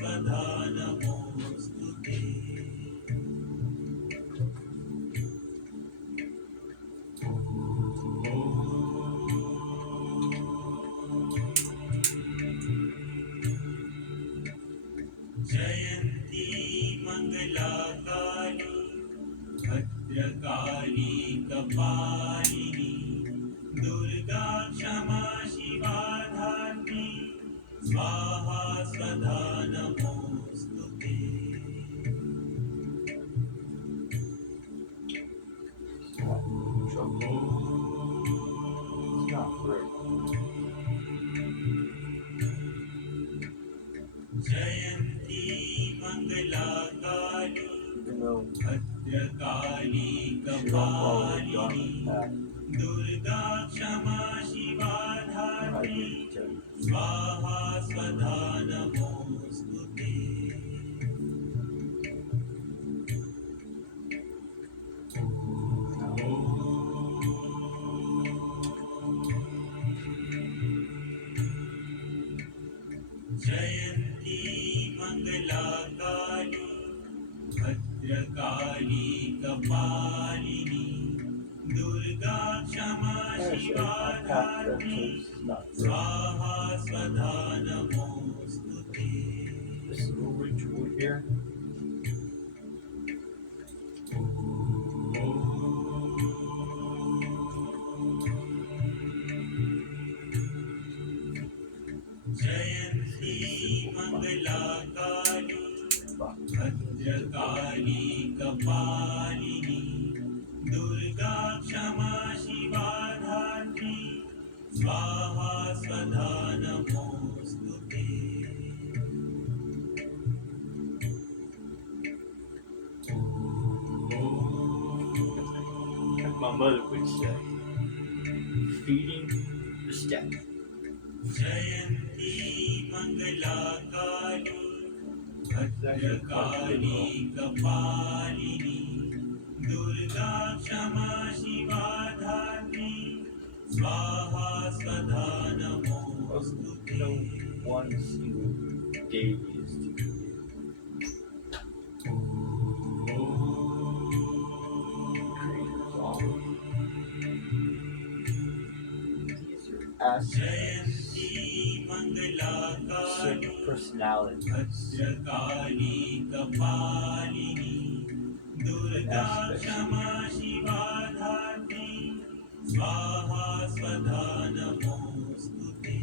स्वधा नमोऽस्तु ते। जयन्ती मङ्गलाकाली भद्रकाली कपालिनी दुर्गा क्षमा शिवा धात्री स्वाहा स्वधा नमोऽस्तु ते। It's not great. Jayanti मङ्गलाकाली Even though Bhadrakali should all follow the Kapalini Dharma path, Durga क्षमा शिवा I धात्री didn't tell you. स्वाहा स्वधा नमोऽस्तु ते। जयन्ती मङ्गलाकाली भद्रकाली कपालिनी दुर्गा क्षमा शिवा धात्री स्वाहा स्वधा नमोऽस्तु ते। This little ritual here, जयन्ती मङ्गलाकाली भद्रकाली कपालिनी दुर्गा क्षमा शिवा धात्री स्वाहा स्वधा नमोऽस्तु ते। like my mother would say, feeding the step. जयन्ती मङ्गलाकाली भद्रकाली कपालिनी दुर्गा क्षमा शिवा धात्री स्वाहा स्वधा नमोऽस्तु ते। No one single deity is to be creators, all of them. These are aspects, Jayanti मङ्गलाकाली certain personalities, Bhadrakali कपालिनी दुर्गा क्षमा शिवा धात्री स्वाहा स्वधा नमोऽस्तु ते।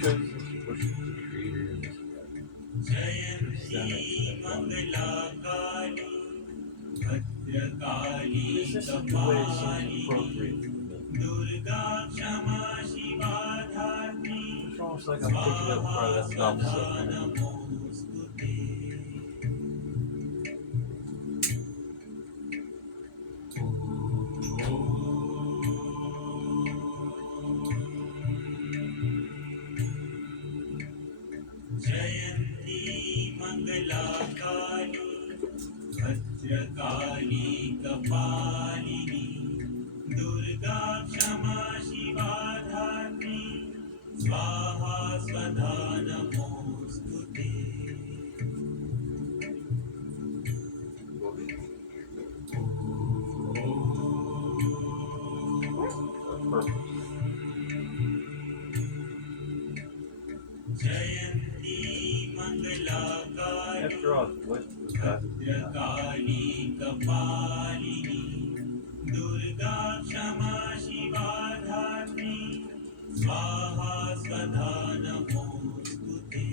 chosen to worship the creator in this way. Jayanti मङ्गलाकाली Bhadrakali This is the way it seems Kapalini appropriate for me. Durga क्षमा शिवा धात्री It's almost like I'm picking up where I left off स्वधा second. नमोऽस्तु ते। जयन्ती मङ्गलाकाली भद्रकाली कपालिनी दुर्गा क्षमा शिवा धात्री स्वाहा स्वधा नमोऽस्तु ते। Perfect. Jayanti मङ्गलाकाली After all, what was that? Bhadrakali कपालिनी दुर्गा क्षमा शिवा धात्री स्वाहा स्वधा नमोऽस्तु ते।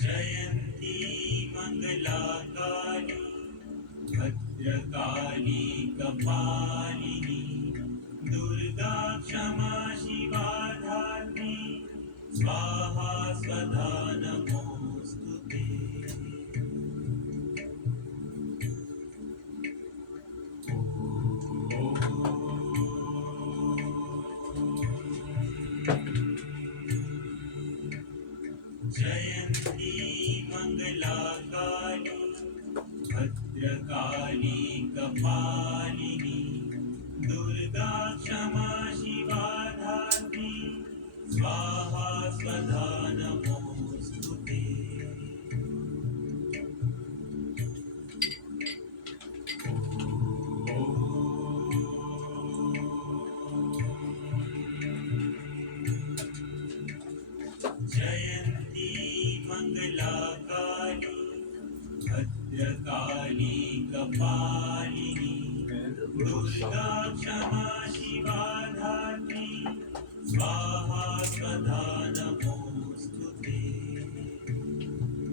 जयन्ती मङ्गलाकाली भद्रकाली कपालिनी दुर्गा क्षमा शिवा धात्री स्वाहा स्वधा नमोऽस्तु ते। जयन्ती मङ्गलाकाली भद्रकाली कपालिनी दुर्गा क्षमा शिवा धात्री स्वाहा स्वधा नमोऽस्तु ते जयन्ती मङ्गलाकाली भद्रकाली कपालिनी दुर्गा क्षमा शिवा धात्री स्वाहा स्वधा नमोऽस्तु ते जयन्ती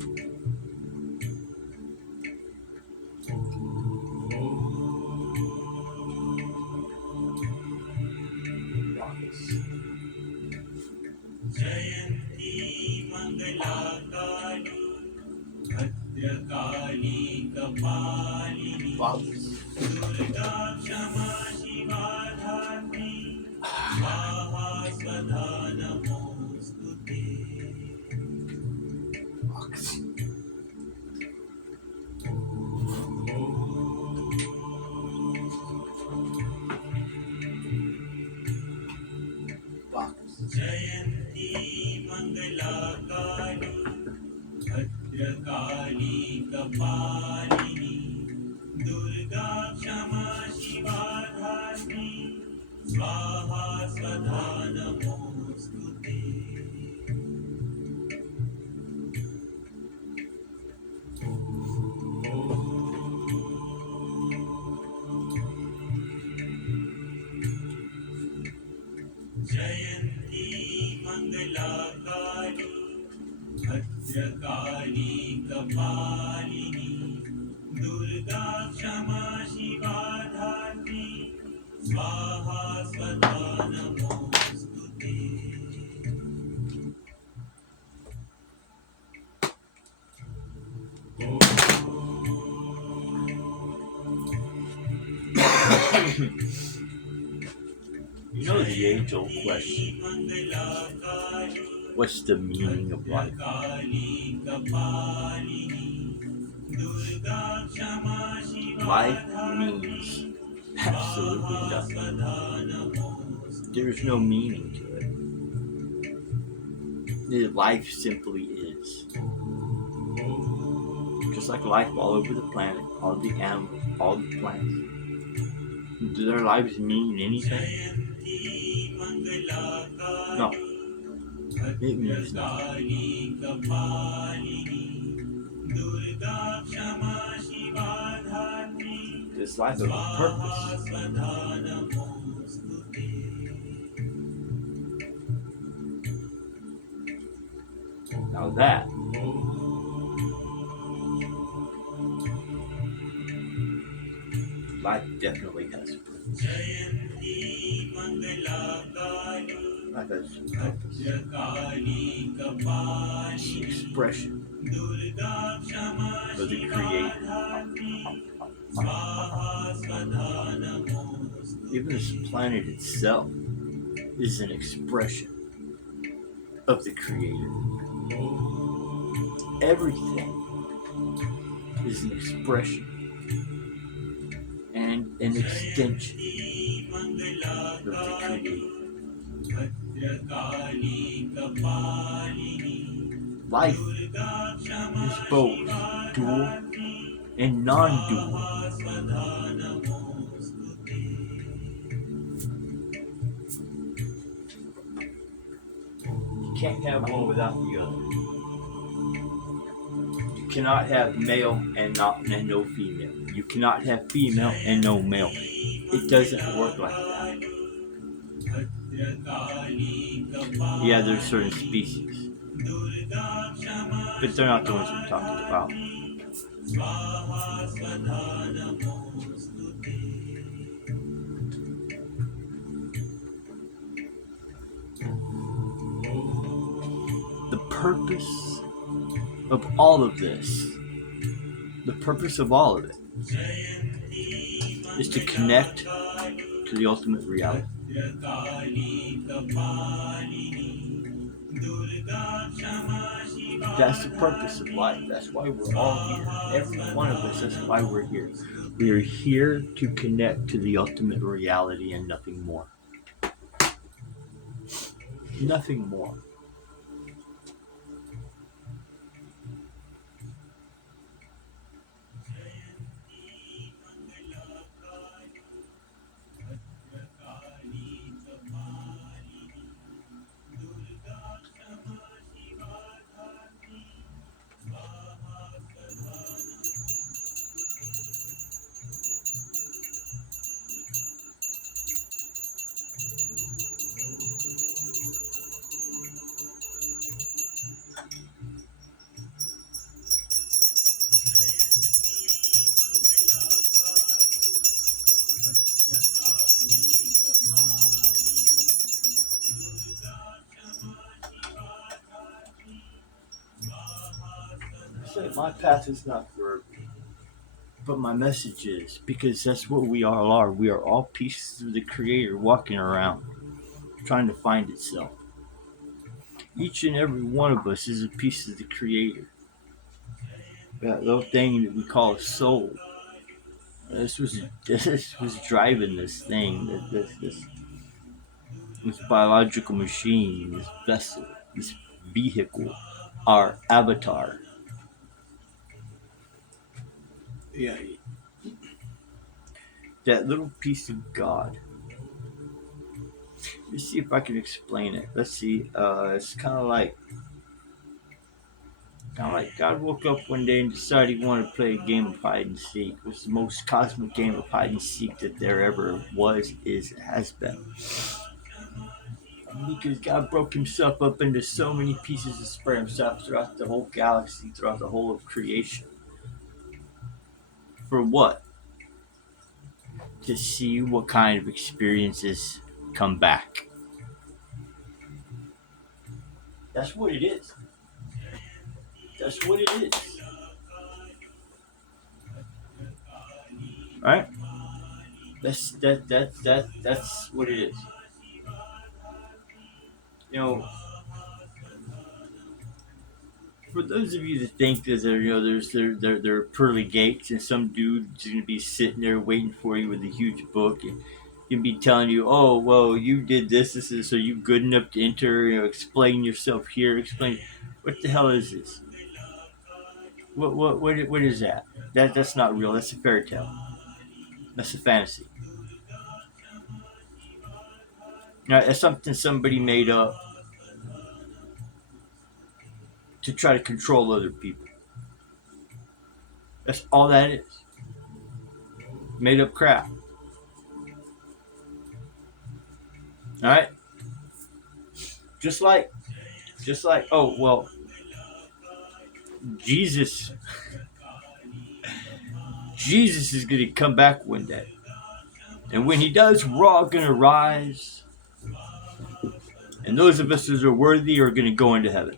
मङ्गलाकाली भद्रकाली कपालिनी दुर्गा क्षमा शिवा धात्री स्वाहा स्वधा नमोऽस्तु ते जयन्ती मङ्गलाकाली भद्रकाली कपालिनी दुर्गा क्षमा शिवा धात्री स्वाहा स्वधा नमोऽस्तु ते जयन्ती मङ्गलाकाली भद्रकाली कपालिनी दुर्गा क्षमा शिवा धात्री स्वाहा स्वधा नमोऽस्तु ते You know the age-old question, what's the meaning of life? Life means absolutely nothing. There's no meaning to it. Life simply is. Just like life all over the planet, all the animals, all the plants. Do their lives mean anything? No. It means nothing. This life has a purpose. Now that life definitely has a purpose. Life has a purpose. It's an expression of the Creator. Even this planet itself is an expression of the Creator. Everything is an expression and an extension of the Creator. Life is both dual and non-dual. You can't have one without the other. You cannot have male and no female. You cannot have female and no male. It doesn't work like that. Yeah, there's certain species, but they're not the ones we're talking about. The purpose of all of this, the purpose of all of it, is to connect to the ultimate reality. Bhadrakali कपालिनी दुर्गा क्षमा Shiva That's the purpose of life. धात्री That's why we're all here. स्वाहा Every one of स्वधा us, that's why we're here. We are नमोस्तुते here to connect to the ultimate reality and nothing more. Nothing more. जयन्ती मङ्गलाकाली भद्रकाली कपालिनी दुर्गा क्षमा शिवा धात्री स्वाहा स्वधा नमोस्तुते जयन्ती मङ्गलाकाली भद्रकाली कपालिनी दुर्गा क्षमा शिवा धात्री स्वाहा I स्वधा say my path is not नमोस्तुते for but my message is because that's what we all are. We are all pieces of the Creator walking around, trying to find itself. Each and every one of us is a piece of the Creator. That little thing that we call a soul. This was this was driving this thing, this biological machine, this vessel, this vehicle, our avatar. Yeah, that little piece of God. Let's see if I can explain it. Let's see. It's kind of like God woke up one day and decided he wanted to play a game of hide and seek. It was the most cosmic game of hide and seek that there ever was, is, has been. Because God broke himself up into so many pieces to spread himself throughout the whole galaxy, throughout the whole of creation. For what? To see what kind of experiences come back. That's what it is. That's what it is. Right? That's what it is. You know, for those of you that think that there are pearly gates and some dude's gonna be sitting there waiting for you with a huge book and he'll be telling you, oh well, you did this is so you good enough to enter. Explain yourself here. Explain. What the hell is this? What is that? That's not real. That's a fairy tale. That's a fantasy. Now, it's something somebody made up to try to control other people. That's all that is. Made up crap. All right. Just like, oh well, Jesus, Jesus is gonna come back one day, and when he does, we're all gonna rise, and those of us that are worthy are gonna go into heaven.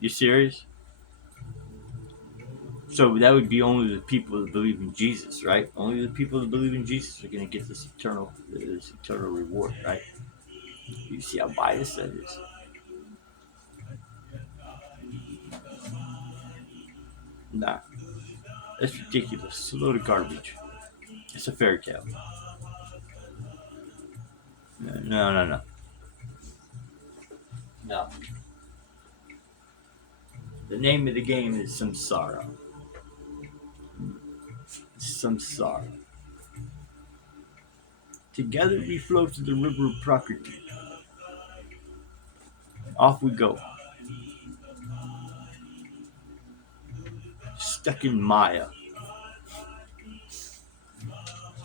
You serious? So that would be only the people that believe in Jesus, right? Only the people that believe in Jesus are going to get this eternal reward, right? You see how biased that is. Nah, that's ridiculous. It's a load of garbage. It's a fairy tale. No, no, no, no. The name of the game is samsara. Samsara. Together we flow to the river of Prakriti. Off we go. Stuck in Maya.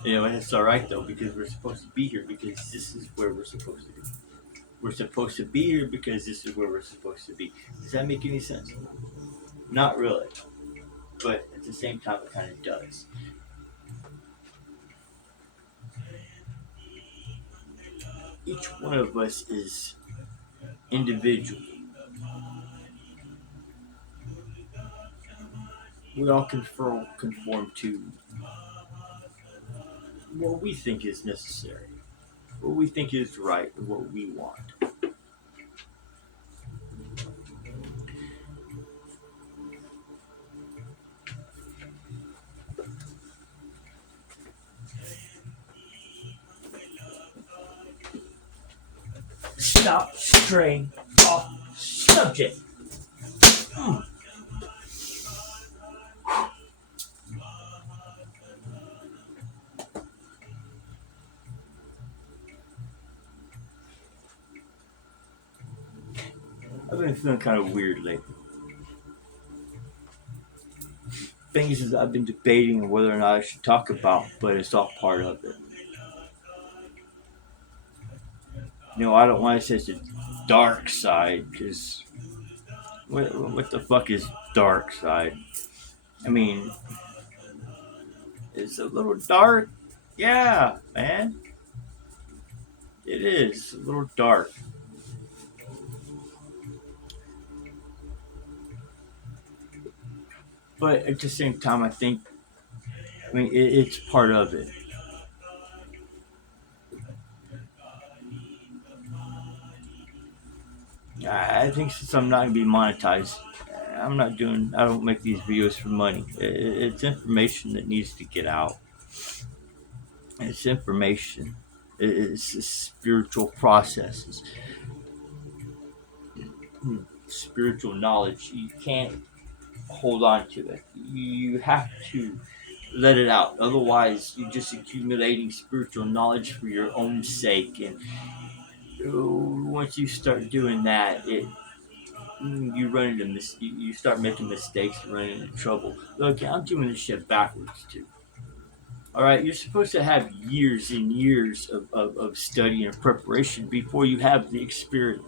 It's alright though because we're supposed to be here because this is where we're supposed to be. We're supposed to be here because this is where we're supposed to be. Does that make any sense? Not really. But at the same time, it kind of does. Each one of us is individual. We all conform to what we think is necessary, what we think is right, and what we want. Stop straying off subject. Mm. I've been feeling kind of weird lately. Things that I've been debating whether or not I should talk about, but it's all part of it. I don't want to say it's a dark side because what the fuck is dark side? I mean, it's a little dark. Yeah, man, it is a little dark. But at the same time, it's part of it. I think since I'm not gonna be monetized, I don't make these videos for money. It's information that needs to get out. It's information. It's spiritual processes, spiritual knowledge. You can't hold on to it. You have to let it out. Otherwise, you're just accumulating spiritual knowledge for your own sake. And once you start doing that, you run into you start making mistakes, and running into trouble. Look, I'm doing this shit backwards too. All right, you're supposed to have years and years of study and preparation before you have the experience.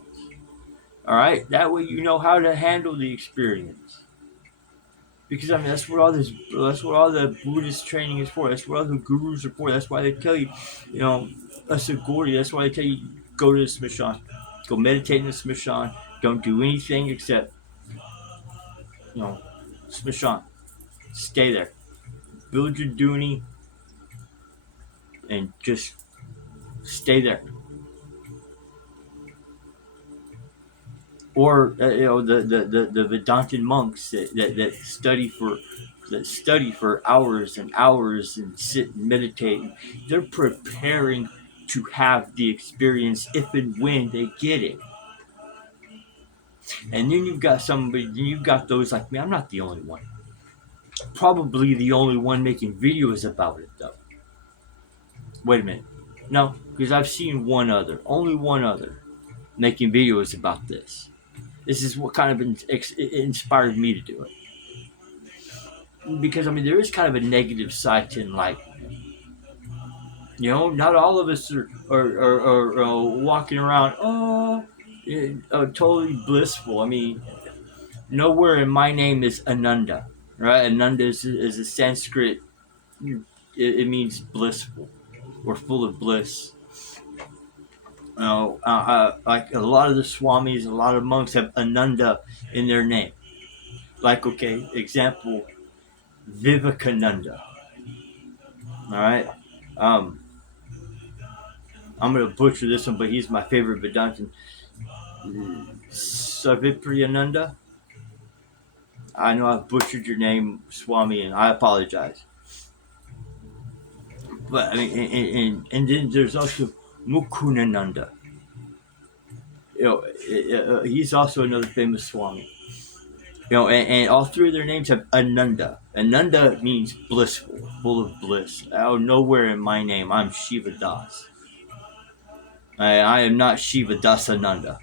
All right, that way you know how to handle the experience. Because I mean, that's what all the Buddhist training is for. That's what all the gurus are for. That's why they tell you, you know, a Sagori. That's why they tell you go to the Smishan, go meditate in the Smishan. Don't do anything except you know, Smishan. Stay there. Build your dooney and just stay there. Or the Vedantin monks that study for hours and hours and sit and meditate. They're preparing to have the experience if and when they get it. And then you've got those like me. I'm not the only one. Probably the only one making videos about it though. Wait a minute. No, because I've seen only one other, making videos about this. This is what kind of inspired me to do it. Because I mean, there is kind of a negative side to enlightenment. Not all of us are walking around, totally blissful. I mean, nowhere in my name is Ananda, right? Ananda is a Sanskrit. It means blissful or full of bliss. Like a lot of the swamis, a lot of monks have Ananda in their name. Like, okay, example, Vivekananda. All right, um, I'm gonna butcher this one, but he's my favorite Vedantin. Savipriyananda. I know I've butchered your name, Swami, and I apologize. But I mean, and then there's also Mukunananda. He's also another famous Swami. And all three of their names have Ananda. Ananda means blissful, full of bliss. Out of nowhere in my name, I'm Shiva Das. I am not Shiva Dasananda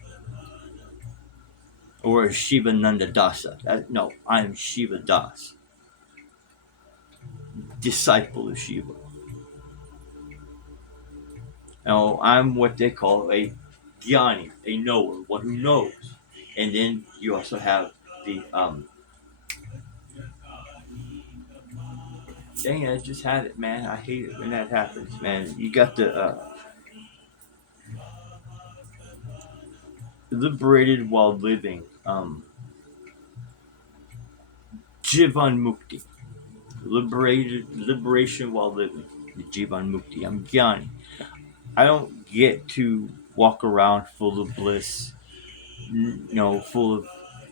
or Shiva Nanda Dasa. No, I am Shiva Das, disciple of Shiva. Now, I'm what they call a Jnani, a knower, one who knows. And then you also have the dang it, I just had it, man. I hate it when that happens, man. You got the liberated while living, Jivan Mukti, liberation while living. the Jivan Mukti. I'm Gyani. I don't get to walk around full of bliss, full of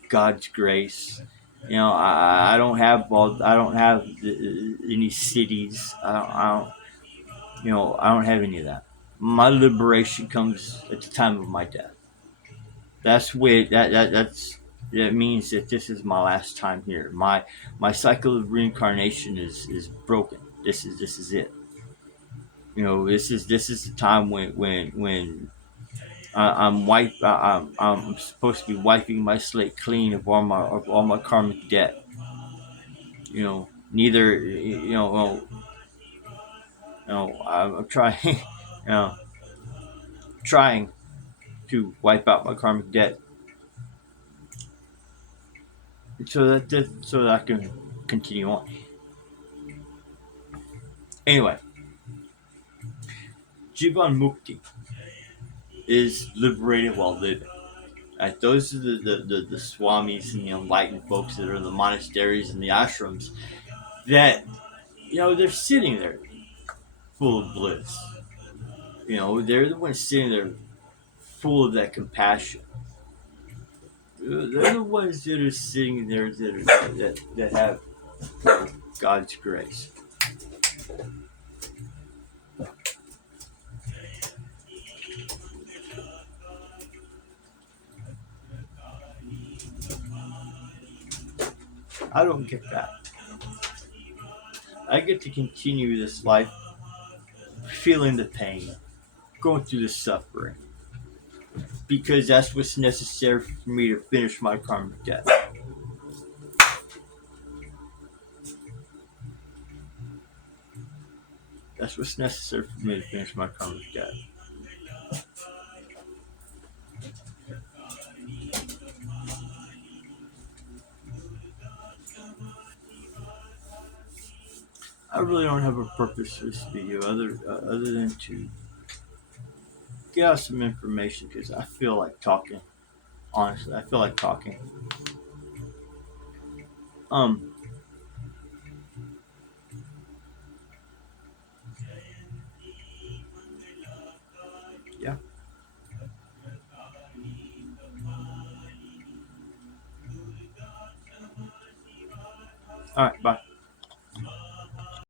God's grace. I don't have any cities. I don't have any of that. My liberation comes at the time of my death. That's where that means that this is my last time here. My cycle of reincarnation is broken. This is it. This is the time when I'm supposed to be wiping my slate clean of all my karmic debt. Neither I'm trying know trying to wipe out my karmic debt so that I can continue on. Anyway, Jivan Mukti is liberated while living. Those are the swamis and the enlightened folks that are in the monasteries and the ashrams that they're sitting there full of bliss. They're the ones sitting there full of that compassion. They're the ones that are sitting there that have God's grace. I don't get that. I get to continue this life feeling the pain, going through the suffering, because that's what's necessary for me to finish my karmic debt. That's what's necessary for me to finish my karmic debt. I really don't have a purpose for this video other than to get out some information because I feel like talking. Honestly, I feel like talking. Um, yeah. All right, bye.